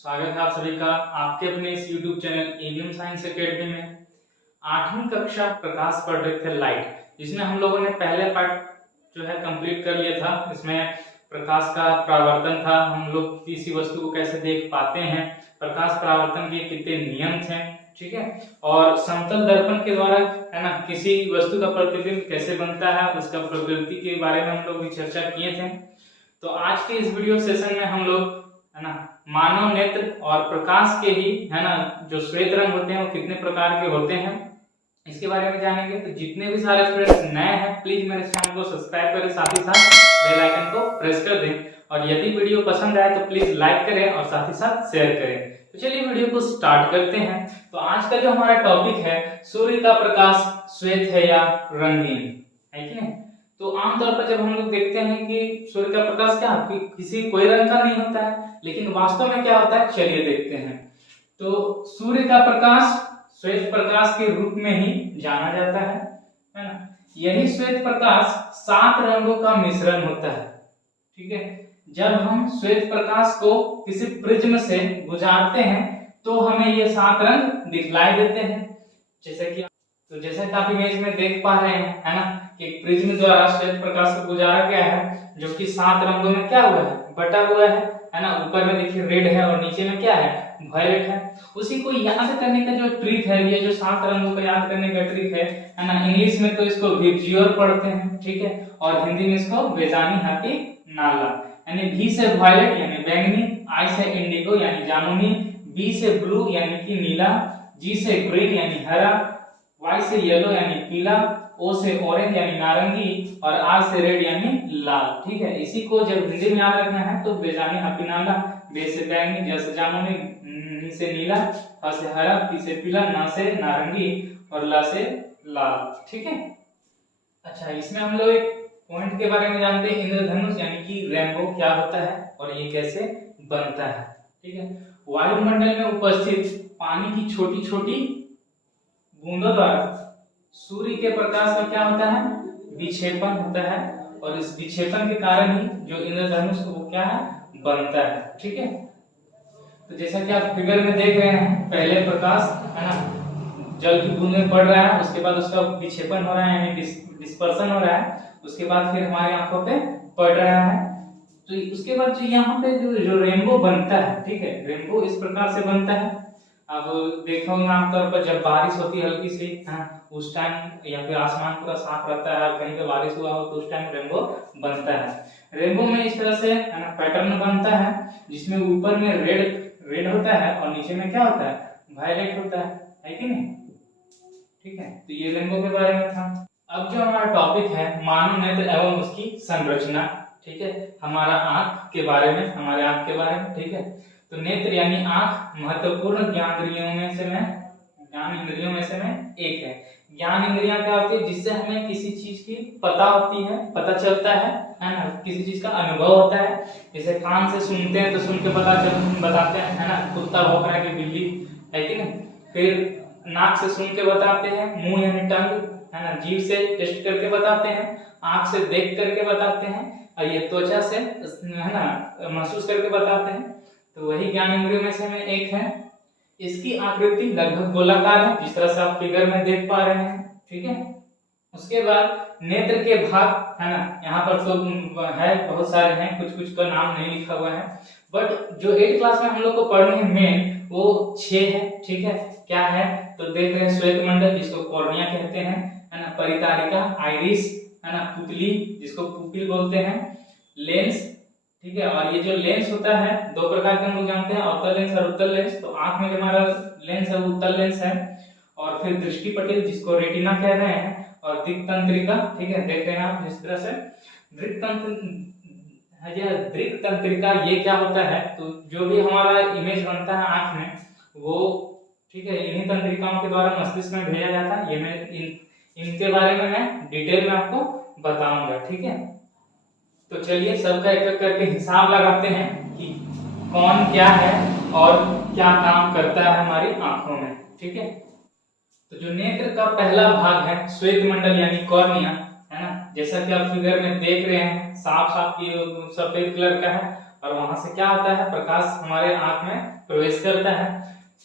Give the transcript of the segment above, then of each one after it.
स्वागत है आप सभी का आपके अपने इस YouTube channel AVM science academy में। 8वीं कक्षा प्रकाश पढ़ रहे थे लाइट, जिसमें हम लोगों ने पहले पार्ट जो है कंप्लीट कर लिया था। इसमें प्रकाश का परावर्तन था, हम लोग किसी वस्तु को कैसे देख पाते हैं, प्रकाश परावर्तन के कितने नियम थे, ठीक है। और समतल दर्पण के द्वारा है ना किसी वस्तु का प्रतिबिंब कैसे बनता है, उसका प्रकृति के बारे में हम लोग भी चर्चा किए थे। तो आज के इस वीडियो सेशन में हम लोग है ना मानव नेत्र और प्रकाश के ही है ना जो श्वेत रंग होते हैं वो कितने प्रकार के होते हैं इसके बारे में जानेंगे। तो जितने भी सारे स्टूडेंट्स नए हैं प्लीज मेरे चैनल को सब्सक्राइब करें, साथ ही साथ बेल आइकन को प्रेस कर दें, और यदि वीडियो पसंद आए तो प्लीज लाइक करें और साथ ही साथ शेयर करें। तो चलिए वीडियो को स्टार्ट करते हैं। तो आज का जो हमारा टॉपिक है, सूर्य का प्रकाश श्वेत है या रंगीन है कि नहीं। तो आमतौर पर जब हम लोग देखते हैं कि सूर्य का प्रकाश क्या किसी कोई रंग का नहीं होता है, लेकिन वास्तव में क्या होता है चलिए देखते हैं। तो सूर्य का प्रकाश श्वेत प्रकाश के रूप में ही जाना जाता है ना। यही श्वेत प्रकाश 7 रंगों का मिश्रण होता है, ठीक है। जब हम श्वेत प्रकाश को किसी प्रिज्म से गुजारते हैं तो हमें ये 7 रंग दिखलाई देते हैं। जैसे कि आप इमेज में देख पा रहे हैं है ना कि प्रिज्म द्वारा श्वेत प्रकाश को गुजारा गया है, जो कि 7 रंगों में क्या हुआ है बटा हुआ है ना। ऊपर में देखिए रेड है और नीचे में क्या है वायलेट है। उसी को याद करने का जो ट्रिक है, ये जो 7 रंगों को याद करने का ट्रिक है ना, इंग्लिश में तो इसको विबज्यूअर पढ़ते हैं, ठीक है, और हिंदी में इसको बेजानी हाथी नाला। यानी भी से वायलेट यानी बैंगनी, आई से इंडिगो यानी जामुनी, बी से ब्लू यानी कि नीला, जी से ग्रीन यानी हरा, वाई से येलो यानी पीला, ओ से ऑरेंज यानी नारंगी, और आर से रेड यानी लाल, ठीक है। इसी को जब हिंदी में याद रखना है तो बेजानी हाथी नाला, बे से बैंगनी, जैसे जामुनी, नी से नीला, ह से हरा, पी से पीला, ना से नारंगी और ला से लाल, ठीक है। अच्छा, इसमें हम लोग एक पॉइंट के बारे में जानते हैं, इंद्रधनुष यानी कि रेनबो क्या होता है और ये कैसे बनता है, ठीक है। वायुमंडल में उपस्थित पानी की छोटी छोटी बूंदों द्वारा सूर्य के प्रकाश का क्या होता है विक्षेपण होता है, और इस विक्षेपण के कारण ही जो इंद्रधनुष वो क्या है बनता है, ठीक है। तो जैसा कि आप फिगर में देख रहे हैं, पहले प्रकाश है ना जल की बूंद में पड़ रहा है, उसके बाद उसका विक्षेपण हो रहा है यानी डिस्पर्सन हो रहा है, उसके बाद फिर हमारी आंखों पे पड़ रहा है। तो उसके बाद जो यहाँ पे जो रेनबो बनता है, ठीक है, रेनबो इस प्रकार से बनता है। अब देखो आमतौर पर जब बारिश होती है हल्की सी उस टाइम, या फिर आसमान पूरा साफ रहता है और कहीं पे बारिश हुआ हो तो उस टाइम रेनबो बनता है। रेनबो में इस तरह से है ना पैटर्न बनता है, जिसमें ऊपर में रेड होता है और नीचे में क्या होता है वायलेट होता है कि नहीं, ठीक है। तो ये रेनबो के बारे में था। अब जो हमारा टॉपिक है मानव नेत्र एवं उसकी संरचना, ठीक है, हमारा आंख के बारे में, हमारे आंख के बारे में, ठीक है। तो नेत्र यानी आंख महत्वपूर्ण ज्ञान इंद्रियों में से एक है। ज्ञान इंद्रियां क्या होती है, जिससे हमें किसी चीज की पता होती है, पता चलता है ना, किसी चीज का अनुभव होता है। जैसे कान से सुनते हैं तो सुन के बताते हैं है ना, कुत्ता भौंक रहा है कि बिल्ली है कि नहीं। फिर नाक से सुन के बताते हैं, मुंह यानी टंग है ना, जीभ से टेस्ट करके बताते हैं, आंख से देख करके बताते हैं, और ये त्वचा से है ना महसूस करके बताते हैं। तो वही ज्ञान इंद्रियों में से हमें एक है। इसकी आकृति लगभग गोलाकार है, जिस तरह से आप फिगर में देख पा रहे हैं, ठीक है। उसके बाद नेत्र के भाग है ना, यहाँ पर तो है बहुत सारे हैं, कुछ कुछ का नाम नहीं लिखा हुआ है, बट जो 8th क्लास में हम लोग को पढ़ने हैं मेन वो 6 है, ठीक है। क्या है तो देख रहे हैं, श्वेत मंडल जिसको कॉर्निया कहते हैं है ना, परितारिका, आइरिस है ना, पुतली जिसको पुपिल बोलते हैं, लेंस, ठीक है। और ये जो लेंस होता है 2 प्रकार के हम लोग जानते हैं, अवतल लेंस और उत्तल लेंस। तो आंख में जो हमारा लेंस है वो उत्तल लेंस है। और फिर दृष्टिपटल जिसको रेटिना कह रहे हैं, और दिक्तंत्रिका, ठीक है, देख रहे हैं आप जिस तरह से दृक्तंत्रिका, ये क्या होता है, तो जो भी हमारा इमेज बनता है आंख में वो, ठीक है, इन्हीं तंत्रिकाओं के द्वारा मस्तिष्क में भेजा जाता है। ये मैं इनके बारे में मैं डिटेल में आपको बताऊंगा, ठीक है। तो चलिए सबका एक एक करके हिसाब लगाते हैं कि कौन क्या है और क्या काम करता है हमारी आंखों में, ठीक है। तो जो नेत्र का पहला भाग है श्वेत मंडल यानी कॉर्निया है ना, जैसा कि आप फिगर में देख रहे हैं, साफ साफ ये सफेद कलर का है, और वहां से क्या होता है, प्रकाश हमारे आंख में प्रवेश करता है।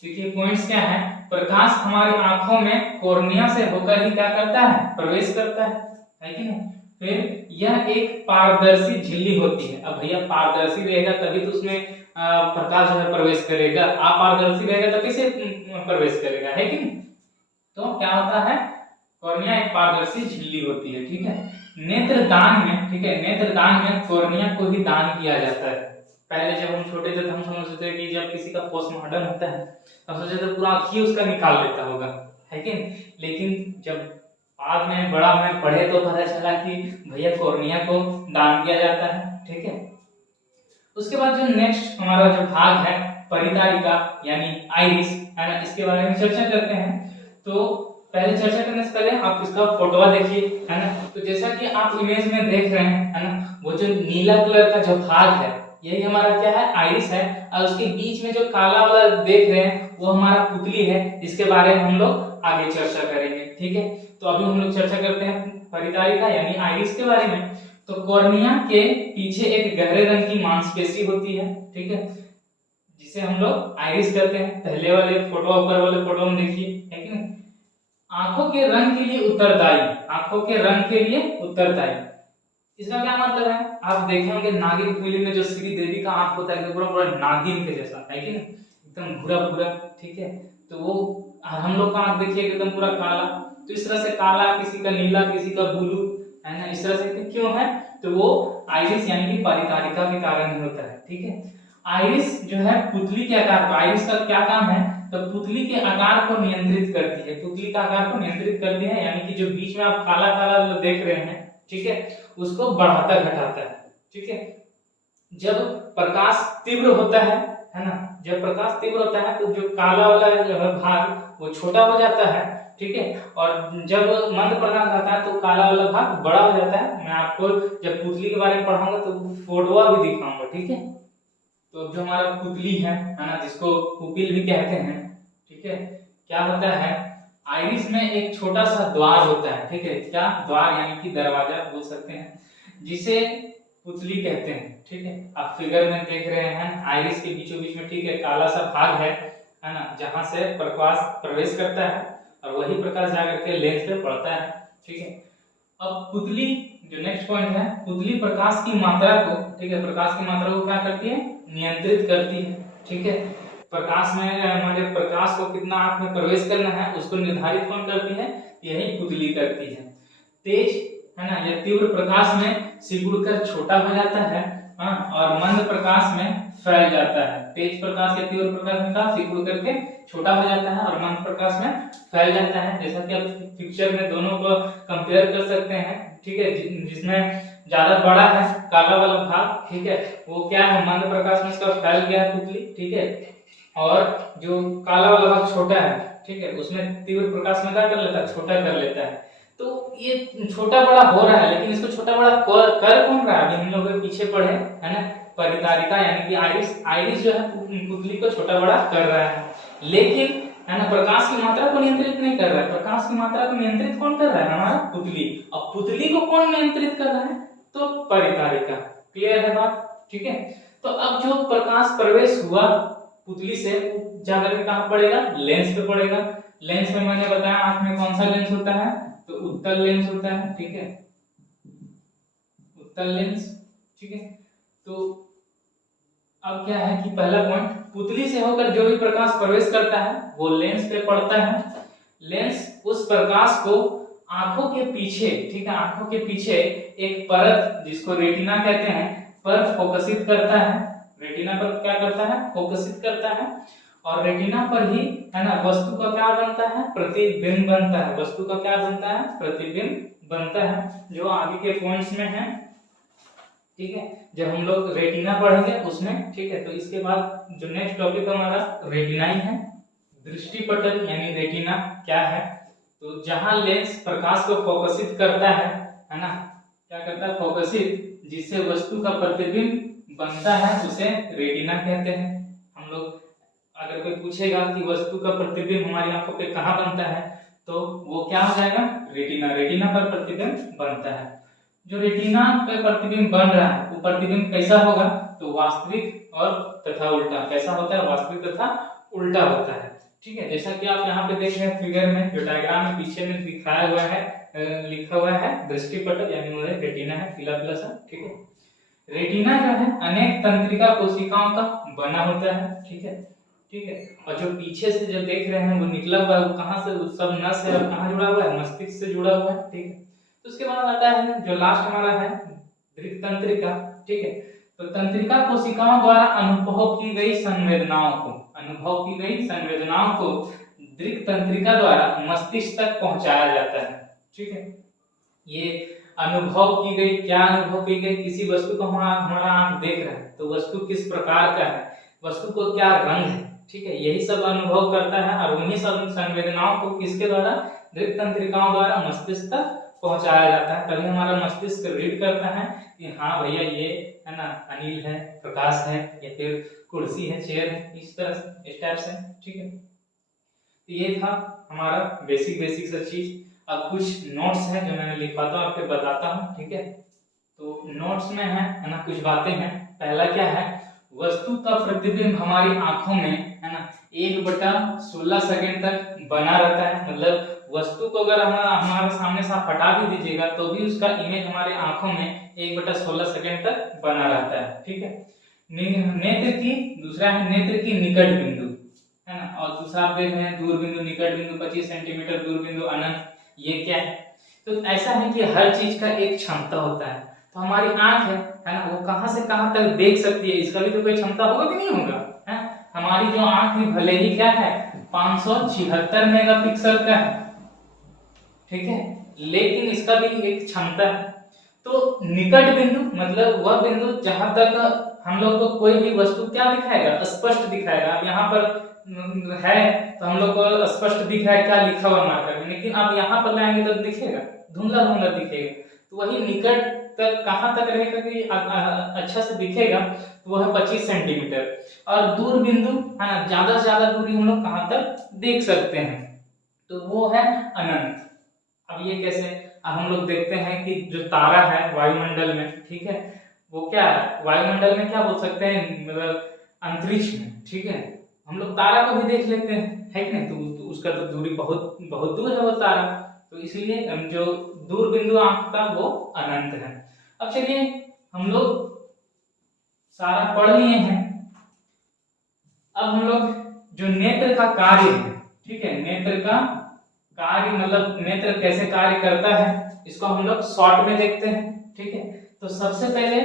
देखिए पॉइंट्स क्या है, प्रकाश हमारी आंखों में कॉर्निया से होकर ही क्या करता है, प्रवेश करता है कि नहीं। फिर यह एक पारदर्शी झिल्ली होती है। अब भैया पारदर्शी रहेगा तभी तो उसमें प्रकाश जो है प्रवेश करेगा, अपारदर्शी रहेगा तो कैसे प्रवेश करेगा, है कि नहीं। तो क्या होता है, कॉर्निया एक पारदर्शी झिल्ली होती है, ठीक है। नेत्रदान में, ठीक है, नेत्रदान में कॉर्निया को ही दान किया जाता है। पहले जब हम छोटे थे तो हम समझते थे कि जब किसी का पोस्टमार्टम होता है तो सोचते थे पूरा आँख ही उसका निकाल लेता होगा, है कि नहीं। लेकिन जब बाद में बड़ा में पढ़े तो पता चला कि भैया कॉर्निया को दान किया जाता है, ठीक है। उसके बाद जो नेक्स्ट हमारा जो भाग है परितारिका यानी आइरिस, है ना, इसके बारे में चर्चा करते हैं। तो पहले चर्चा करने से पहले आप इसका फोटो देखिए, है ना। तो जैसा कि आप इमेज में देख रहे हैं, है ना, वो जो नीला कलर का जो भाग है यही हमारा क्या है, आइरिस है। और उसके बीच में जो काला वाला देख रहे हैं वो हमारा पुतली है, जिसके बारे में हम लोग आगे चर्चा करेंगे, ठीक है। तो अभी हम लोग चर्चा करते हैं परितारिका यानी आइरिस के बारे में। तो कॉर्निया के पीछे एक गहरे रंग की मांसपेशी होती है, ठीक है, जिसे हम लोग आइरिस कहते हैं। पहले वाले फोटो, ऊपर वाले फोटो में देखिए, है कि नहीं। आंखों के रंग के लिए उत्तरदायी, आंखों के रंग के लिए उत्तरदायी, इसका क्या मतलब है। आप देखे होंगे नागिन फिल्म में जो श्री देवी का आंख होता है पूरा पूरा नागिन के जैसा, है कि नहीं, एकदम भूरा भूरा, ठीक है। तो वो हम लोग का आंख देखिए एकदम पूरा काला। तो इस तरह से काला, किसी का नीला, किसी का ब्लू, है ना, इस तरह से क्यों है, तो वो आइरिस यानी कि परितारिका के कारण ही होता है, ठीक है। आइरिस जो है पुतली के आकार का, आइरिस का क्या काम है, तो पुतली के आकार को नियंत्रित करती है, पुतली का आकार को नियंत्रित करती है, यानी कि जो बीच में आप काला काला जो देख रहे हैं, ठीक है, उसको बढ़ाता घटाता है, ठीक है। जब प्रकाश तीव्र होता है ना, जब प्रकाश तीव्र होता है तो जो काला वाला जो है भाग वो छोटा हो जाता है, ठीक है। और जब मंद प्रकाश आता है तो काला वाला भाग बड़ा हो जाता है। मैं आपको जब पुतली के बारे में पढ़ाऊंगा तो फोटो भी दिखाऊंगा, ठीक है। तो अब जो हमारा पुतली है ना, जिसको पुपिल भी कहते हैं, ठीक है, क्या होता है, आइरिस में एक छोटा सा द्वार होता है, ठीक है, क्या द्वार यानी कि दरवाजा बोल सकते हैं, जिसे पुतली कहते हैं, ठीक है। आप फिगर में देख रहे हैं आइरिस के बीचों बीच में, ठीक है, काला सा भाग है ना, जहां से प्रकाश प्रवेश करता है और वही प्रकाश जाकर के लेंस पे पड़ता है, ठीक है। अब पुतली जो नेक्स्ट पॉइंट है, पुतली प्रकाश की मात्रा को, ठीक है, प्रकाश की मात्रा को क्या करती है, नियंत्रित करती है, ठीक है। प्रकाश में हमारे प्रकाश को कितना आंख में प्रवेश करना है उसको निर्धारित कौन करती है, यही पुतली करती है। तेज, है ना, यह तीव्र प्रकाश में सिकुड़कर छोटा हो जाता है, और मंद प्रकाश में फैल जाता है। तेज प्रकाश या तीव्र प्रकाश में का सिकुड़ करके छोटा हो जाता है और मंद प्रकाश में फैल जाता है। जैसा कि आप पिक्चर में दोनों को कंपेयर कर सकते हैं, ठीक है। जिसमें ज्यादा बड़ा है काला वाला भाग, ठीक है, वो क्या है, मंद प्रकाश में इसका फैल गया है पुतली, ठीक है। और जो काला वाला भाग छोटा है, ठीक है, उसमें तीव्र प्रकाश में क्या कर लेता है, छोटा कर लेता है। तो ये छोटा बड़ा हो रहा है, लेकिन इसको छोटा बड़ा कर कौन रहा है, अभी हम लोग पीछे पढ़े, है ना, परितारिका यानी कि आइरिस, आइरिस जो है पुतली को छोटा बड़ा कर रहा है, लेकिन, है ना, प्रकाश की मात्रा को नियंत्रित नहीं कर रहा है। प्रकाश की मात्रा को नियंत्रित कौन कर रहा है, हमारा पुतली। अब पुतली को कौन नियंत्रित कर रहा है, तो परितारिका। क्लियर है बात, ठीक है। तो अब जो प्रकाश प्रवेश हुआ पुतली से जाकर के कहां पड़ेगा, लेंस पे पड़ेगा। लेंस में मैंने बताया आंख में कौन सा लेंस होता है, तो उत्तल लेंस होता है, ठीक है, उत्तल लेंस, ठीक है। तो अब क्या है कि पहला पॉइंट, पुतली से होकर जो भी प्रकाश प्रवेश करता है वो लेंस पे पड़ता है। लेंस उस प्रकाश को आंखों के पीछे, ठीक है, आंखों के पीछे एक परत जिसको रेटिना कहते हैं पर फोकसित करता है। रेटिना पर क्या करता है, फोकसित करता है। और रेटिना पर ही, है ना, वस्तु का क्या बनता है, प्रतिबिंब बनता है। वस्तु का क्या बनता है, प्रतिबिंब बनता है, जो आगे के पॉइंट्स में है, ठीक है, जब हम लोग रेटिना पढ़ेंगे उसमें, ठीक है। तो इसके बाद जो नेक्स्ट टॉपिक हमारा रेटिना ही है। दृष्टिपटल यानी रेटिना क्या है, तो जहां लेंस प्रकाश को फोकसित करता है ना, क्या करता है, फोकसित, जिससे वस्तु का प्रतिबिंब बनता है उसे रेटिना कहते हैं। हम लोग अगर कोई पूछेगा कि वस्तु का प्रतिबिंब हमारी आंखों पे कहाँ बनता है, तो वो क्या हो जाएगा, रेटिना। रेटिना पर प्रतिबिंब बनता है। जो रेटिना पे प्रतिबिंब बन रहा है वो प्रतिबिंब कैसा होगा, तो वास्तविक और तथा उल्टा कैसा होता है, वास्तविक तथा उल्टा होता है। ठीक है, जैसा कि आप यहाँ पे देख रहे हैं फिगर में, जो डायग्राम में पीछे में दिखाया हुआ है, लिखा हुआ है दृष्टिपटल यानी रेटिना है, पीला प्लस है। ठीक है, रेटिना जो है अनेक तंत्रिका कोशिकाओं का बना होता है। ठीक है, ठीक है, और जो पीछे से जो देख रहे हैं वो निकला हुआ है, वो कहाँ से, वो सब नस है और कहाँ जुड़ा हुआ है, मस्तिष्क से जुड़ा हुआ है। ठीक है, तो उसके बाद आता है जो लास्ट हमारा है दृक तंत्रिका। ठीक है, तो तंत्रिका कोशिकाओं द्वारा अनुभव की गई संवेदनाओं को दृक तंत्रिका द्वारा मस्तिष्क तक पहुंचाया जाता है। ठीक है, ये अनुभव की गई, क्या अनुभव की गई, किसी वस्तु को हमारा आंख देख रहा है तो वस्तु किस प्रकार का है, वस्तु को क्या रंग है। ठीक है, यही सब अनुभव करता है और उन्हीं सब संवेदनाओं को किसके द्वारा, दृक तंत्रिकाओं द्वारा मस्तिष्क तक पहुंचाया जाता है। तभी हमारा मस्तिष्क रीड करता है कि हाँ भैया ये है ना अनिल है, प्रकाश है, या फिर कुर्सी है, चेयर है, इस तरह से, इस टाइप से। ठीक है, तो ये था हमारा बेसिक सा चीज। अब कुछ नोट्स हैं जो मैंने लिखवाता हूँ, आपको बताता हूँ। ठीक है, तो नोट्स में है ना कुछ बातें हैं। पहला क्या है, वस्तु का प्रतिबिंब हमारी आंखों में है ना 1/16 सेकंड तक बना रहता है। मतलब वस्तु को अगर हमारे सामने से आप हटा भी दीजिएगा तो भी उसका इमेज हमारे आंखों में 1/16 सेकंड तक बना रहता है। ठीक है, नेत्र की, दूसरा है नेत्र की निकट बिंदु, है ना, और दूसरा आप देख रहे हैं दूर बिंदु, निकट बिंदु 25 सेंटीमीटर, दूर बिंदु अनंत। ये क्या है, तो ऐसा है कि हर चीज का एक क्षमता होता है। तो हमारी आंख है ना, वो कहां से कहां तक देख सकती है, इसका भी तो कोई क्षमता होगा कि नहीं होगा, है? हमारी जो आंख है भले ही क्या है 576 मेगापिक्सल का है। ठीक है, लेकिन इसका भी एक क्षमता है। तो निकट बिंदु मतलब वह बिंदु जहां तक हम लोग को कोई भी वस्तु क्या दिखाएगा, स्पष्ट दिखाएगा। अब यहाँ पर है तो हम लोग को स्पष्ट दिख रहा है क्या लिखा हुआ मार्कर में, लेकिन अब यहाँ पर लाएंगे तो दिखेगा, धुंधला धुंधला दिखेगा। तो वही निकट तक कहाँ तक रहेगा कि अच्छा से दिखेगा, तो वह है 25 सेंटीमीटर। और दूर बिंदु है ना, ज्यादा से ज्यादा दूरी हम लोग कहाँ तक देख सकते हैं, तो वो है अनंत। अब ये कैसे, अब हम लोग देखते हैं कि जो तारा है वायुमंडल में, ठीक है, वो क्या है वायुमंडल में, क्या बोल सकते हैं, मतलब अंतरिक्ष में। ठीक है, हम लोग तारा को भी देख लेते हैं, है कि नहीं, तो उसका तो दूरी बहुत बहुत दूर है वो तारा, तो इसलिए जो दूर बिंदु आंख का वो अनंत है। अब चलिए हम लोग सारा पढ़ लिए हैं। अब हम लोग जो नेत्र का कार्य है, ठीक है, नेत्र का कार्य मतलब नेत्र कैसे कार्य करता है, इसको हम लोग शॉर्ट में देखते हैं। ठीक है, तो सबसे पहले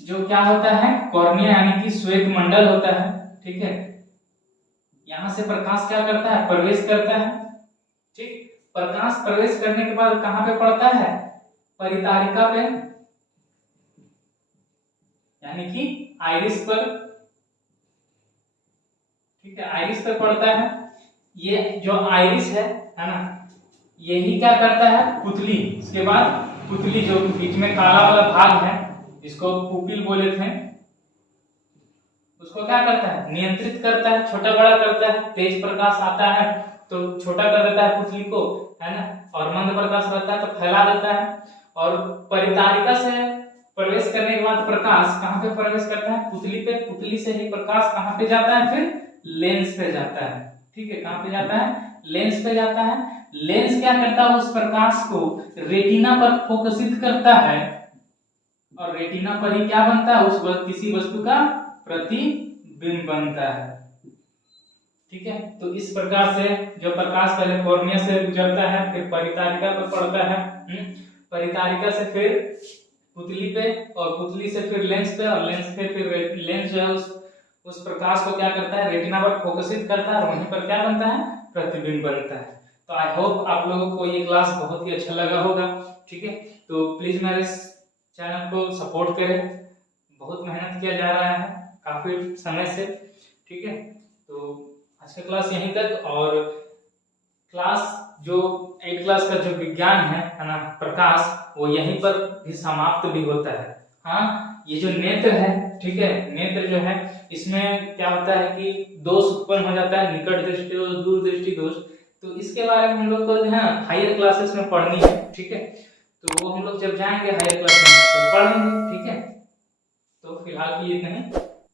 जो क्या होता है, कॉर्निया यानी कि श्वेत मंडल होता है। ठीक है, यहां से प्रकाश क्या करता है, प्रवेश करता है। ठीक, प्रकाश प्रवेश करने के बाद कहां पे पड़ता है, परितारिका पे, यानी कि आइरिस पर। ठीक है, आइरिस पर पड़ता है। ये जो आइरिस है ना, यही क्या करता है, पुतली, इसके बाद पुतली जो बीच में काला वाला भाग है जिसको पुपिल बोले थे, उसको क्या करता है, नियंत्रित करता है, छोटा बड़ा करता है। तेज प्रकाश आता है तो छोटा कर देता है पुतली को, है ना, और मंद प्रकाश रहता है तो फैला देता है। और परितारिका से प्रवेश करने के बाद प्रकाश कहां पे प्रवेश करता है, पुतली पे। पुतली से ही प्रकाश कहां पे जाता है, फिर लेंस पे जाता है। ठीक है, कहां पे जाता है, लेंस पे जाता है। लेंस क्या करता है, उस प्रकाश को रेटिना पर फोकसित करता है, और रेटिना पर ही क्या बनता है, उस किसी वस्तु का प्रतिबिंब बनता है। ठीक है, तो इस प्रकार से जो प्रकाश पहले कॉर्निया से गुजरता है, फिर परितारिका पर पड़ता है, परितारिका से फिर पुतली पे, और पुतली से फिर लेंस पे, और लेंस पे फिर लेंस जो है उस प्रकाश को क्या करता है, रेटिना पर फोकसित करता है, और वहीं पर क्या बनता है, प्रतिबिंब बनता है। तो आई होप आप लोगों को ये क्लास बहुत ही अच्छा लगा होगा। ठीक है, तो प्लीज मेरे इस चैनल को सपोर्ट करें, बहुत मेहनत किया जा रहा है काफी समय से। ठीक है, तो आज का क्लास यहीं तक, और क्लास जो 8 क्लास का जो विज्ञान है ना, प्रकाश, वो यहीं पर भी समाप्त भी होता है। हाँ, ये जो नेत्र है, ठीक है, नेत्र जो है इसमें क्या होता है कि दोष उत्पन्न हो जाता है, निकट दृष्टि दोष, दूर दृष्टि दोष। तो इसके बारे में हम लोग को जो है हायर क्लासेस में पढ़नी है। ठीक है, तो वो हम लोग जब जाएंगे हायर क्लास में तो पढ़ेंगे। ठीक है, तो फिलहाल फिलहाल के लिए इतना ही।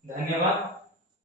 धन्यवाद।